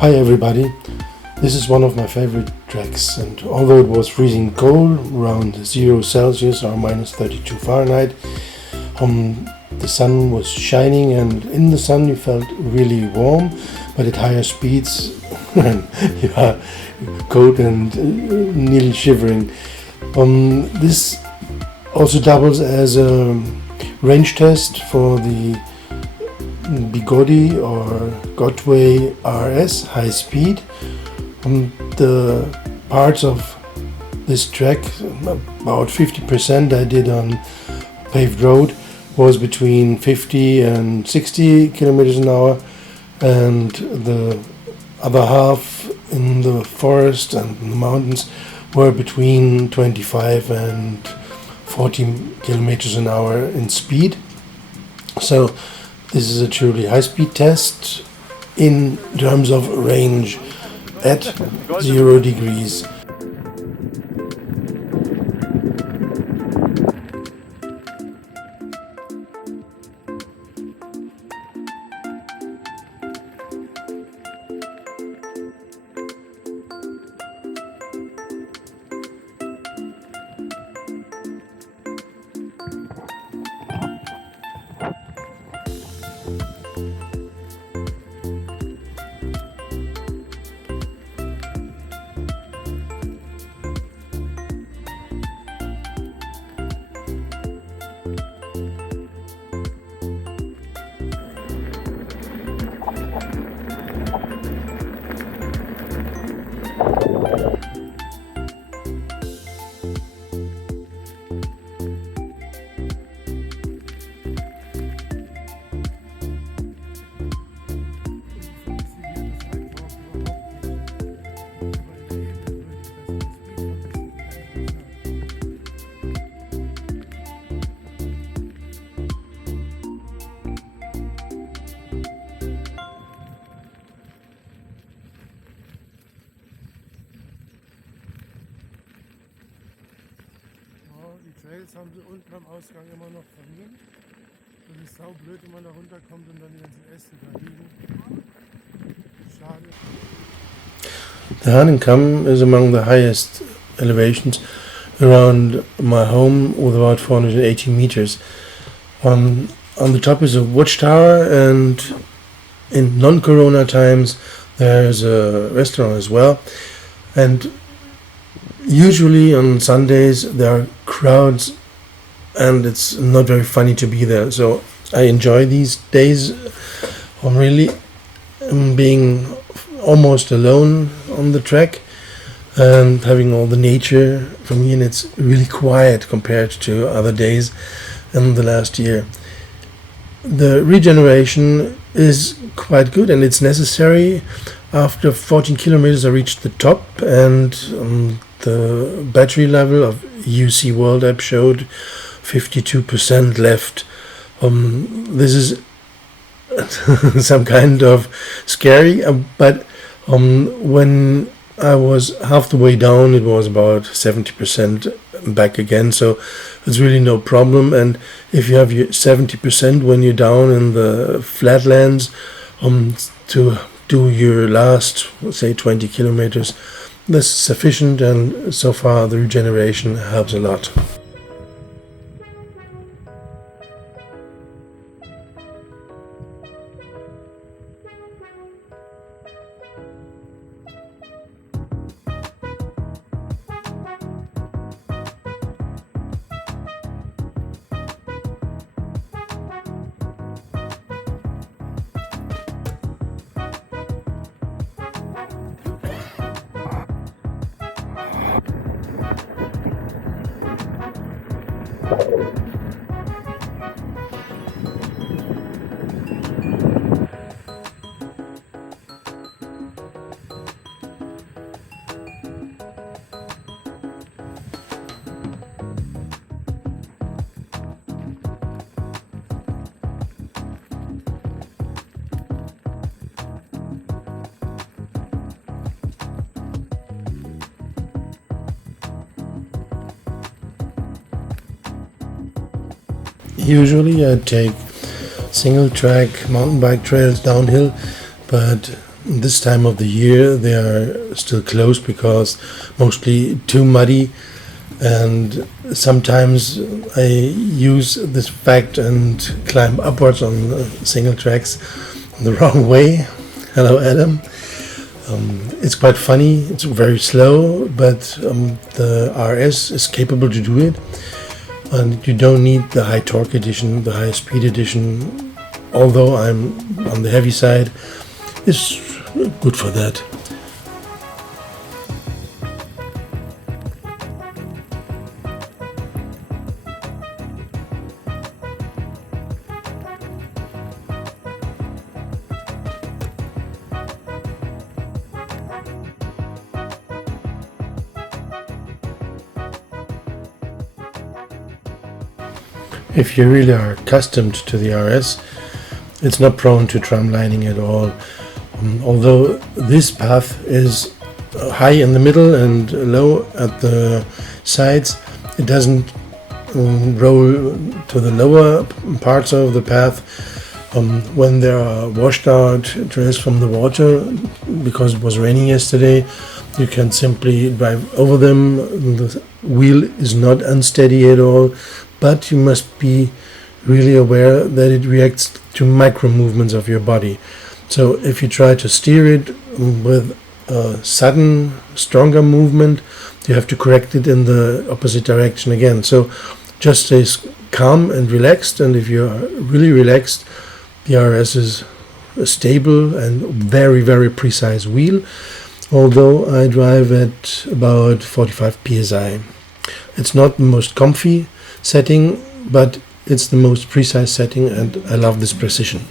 Hi everybody, this is one of my favorite tracks, and although it was freezing cold, around 0 Celsius or minus 32 Fahrenheit, the sun was shining, and in the sun you felt really warm, but at higher speeds you are cold and nearly shivering. This also doubles as a range test for the Begode or Godway RS Highspeed. The parts of this track, about 50% I did on paved road, was between 50 and 60 kilometers an hour, and the other half in the forest and in the mountains were between 25 and 40 kilometers an hour in speed. So this is a truly high-speed test in terms of range at 0 degrees. Die Trails haben sie unten am Ausgang immer noch verliehen. Das ist saublöd, wenn man da runterkommt und dann die ganzen Äste da liegen. Schade. The honeycomb is among the highest elevations around my home, with about 480 meters. On the top is a watchtower, and in non-corona times there's a restaurant as well. And usually on Sundays there are crowds, and it's not very funny to be there. So I enjoy these days of really being almost alone on the track and having all the nature for me, and it's really quiet compared to other days in the last year. The regeneration is quite good, and it's necessary. After 14 kilometers I reached the top, and the battery level of UC World app showed 52% left. This is some kind of scary, but when I was half the way down it was about 70% back again, so it's really no problem. And if you have your 70% when you're down in the flatlands, to do your last, say, 20 kilometers, that's sufficient, and so far the regeneration helps a lot. Usually I take single track mountain bike trails downhill, but This time of the year they are still closed because mostly too muddy, and sometimes I use this fact and climb upwards on single tracks the wrong way. Hello, Adam. It's quite funny. It's very slow, but the RS is capable to do it, and you don't need the high torque edition, the high speed edition. Although I'm on the heavy side, it's good for that. If you really are accustomed to the RS, it's not prone to drumlining at all. Although this path is high in the middle and low at the sides, it doesn't roll to the lower parts of the path. When they are washed out trails from the water, because it was raining yesterday, you can simply drive over them. The wheel is not unsteady at all, but you must be really aware that it reacts to micro movements of your body. So if you try to steer it with a sudden, stronger movement, you have to correct it in the opposite direction again. So just stay calm and relaxed, and if you're really relaxed, the RS is a stable and very, very precise wheel, although I drive at about 45 psi. It's not the most comfy setting, but it's the most precise setting, and I love this precision.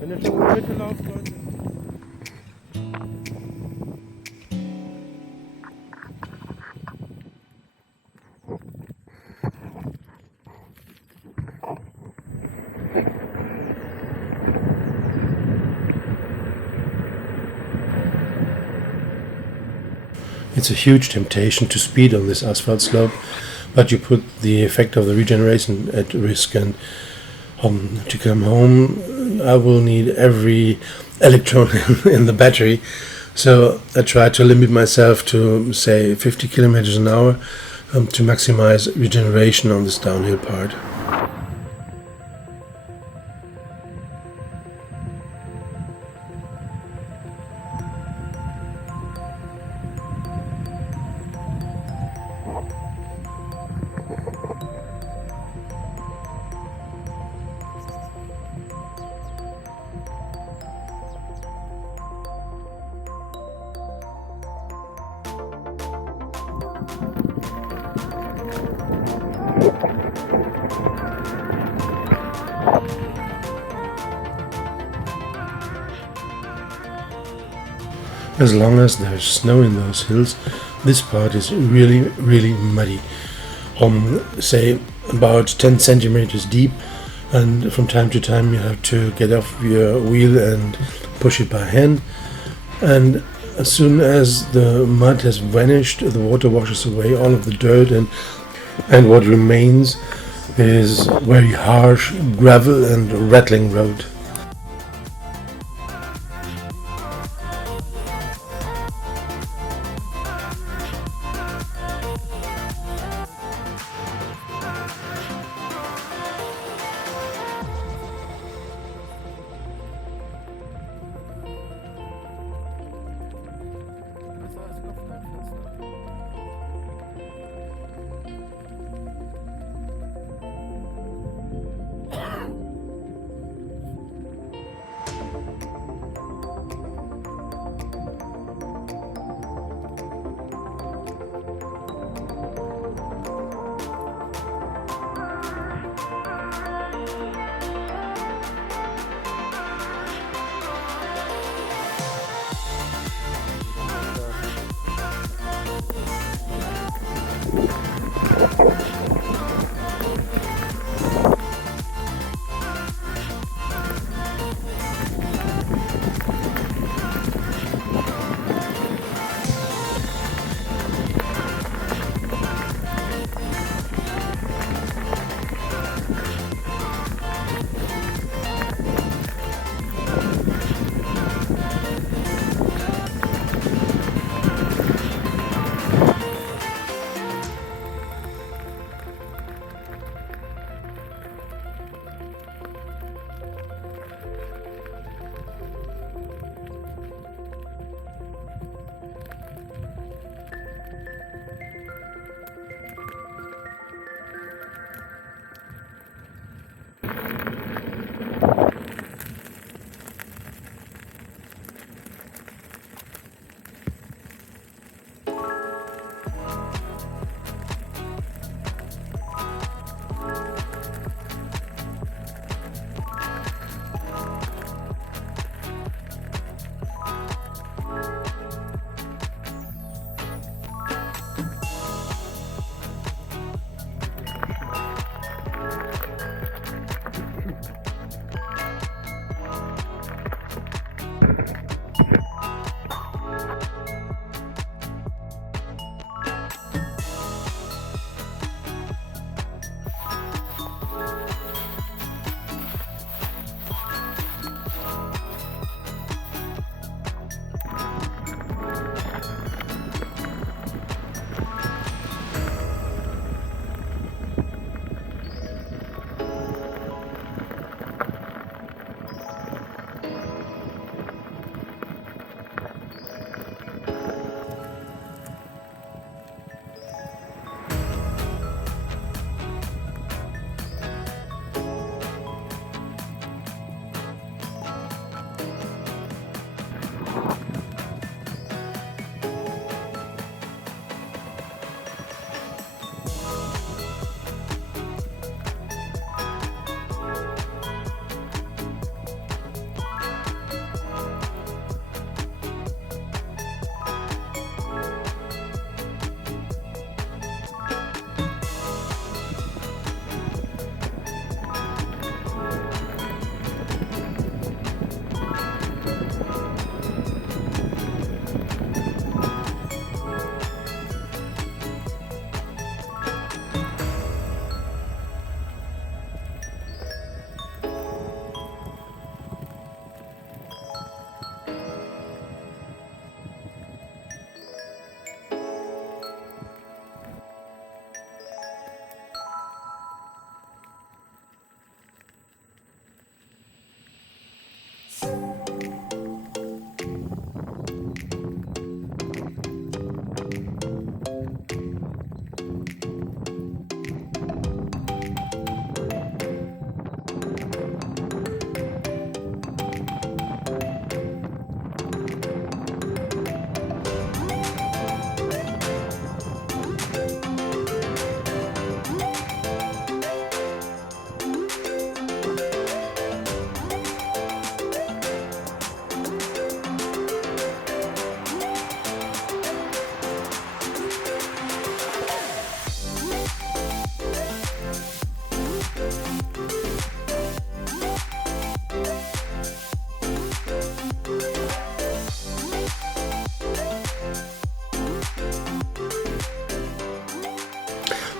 Wenn ihr schon in die Mitte laufen wollt. It's a huge temptation to speed on this asphalt slope, but you put the effect of the regeneration at risk, and to come home I will need every electron in the battery, so I try to limit myself to say 50 kilometers an hour to maximize regeneration on this downhill part. As long as there's snow in those hills, this part is really muddy. Say about 10 centimeters deep, and from time to time you have to get off your wheel and push it by hand. And as soon as the mud has vanished, the water washes away all of the dirt, and what remains is very harsh gravel and rattling road. Das war das Luftleitfenster.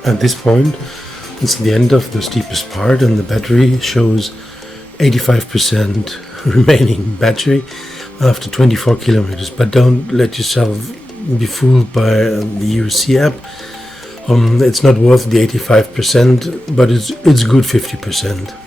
At this point, it's the end of the steepest part, and the battery shows 85% remaining battery after 24 kilometers. But don't let yourself be fooled by the UC app. It's not worth the 85%, but it's good 50%.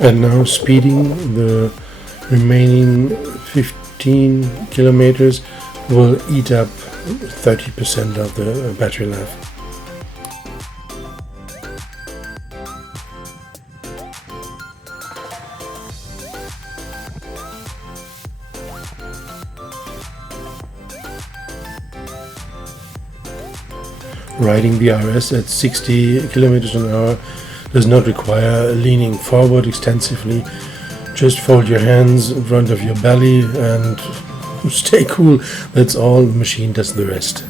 And now speeding, the remaining 15 kilometers will eat up 30% of the battery life. Riding the RS at 60 kilometers an hour does not require leaning forward extensively. Just fold your hands in front of your belly and stay cool. That's all. The machine does the rest.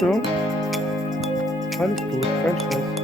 so? Alles gut, kein Stress.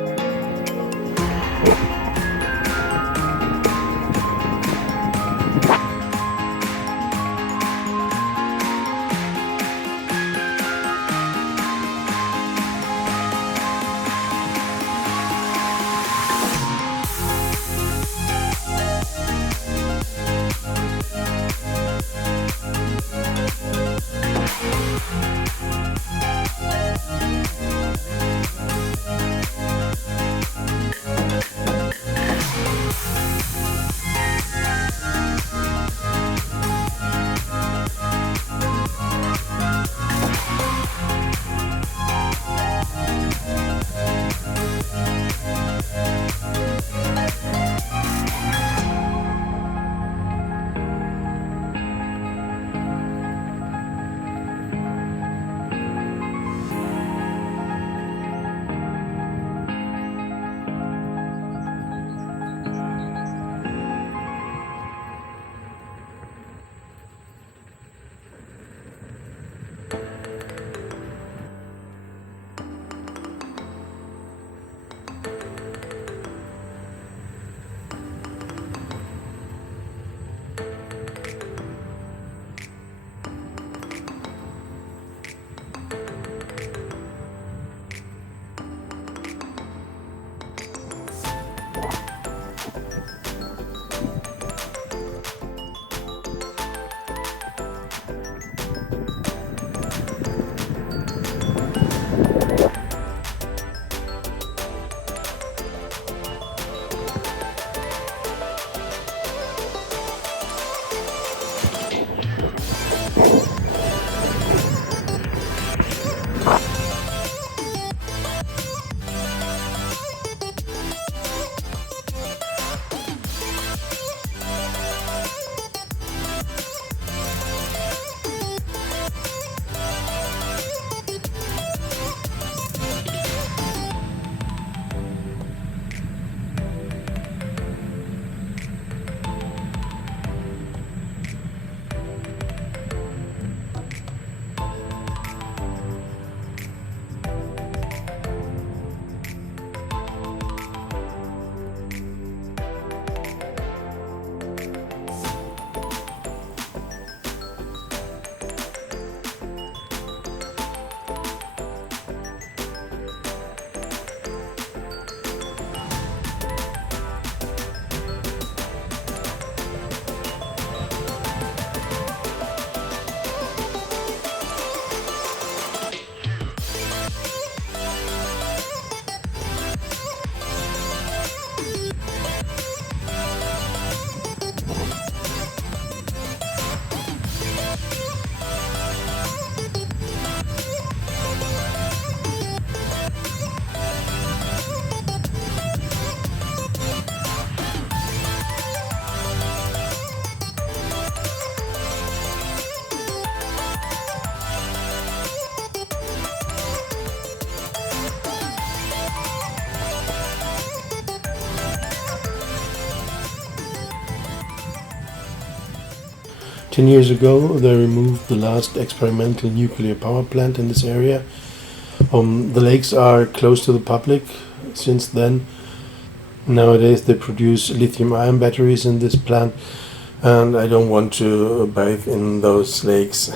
Ten years ago, they removed the last experimental nuclear power plant in this area. The lakes are closed to the public since then. Nowadays, they produce lithium-ion batteries in this plant, and I don't want to bathe in those lakes.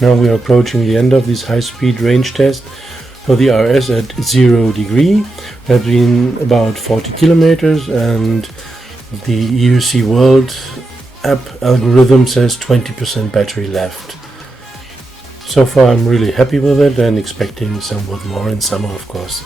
Now we are approaching the end of this high-speed range test for the RS at 0 degree. That's been about 40 kilometers, and the EUC World app algorithm says 20% battery left. So far I'm really happy with it and expecting somewhat more in summer, of course.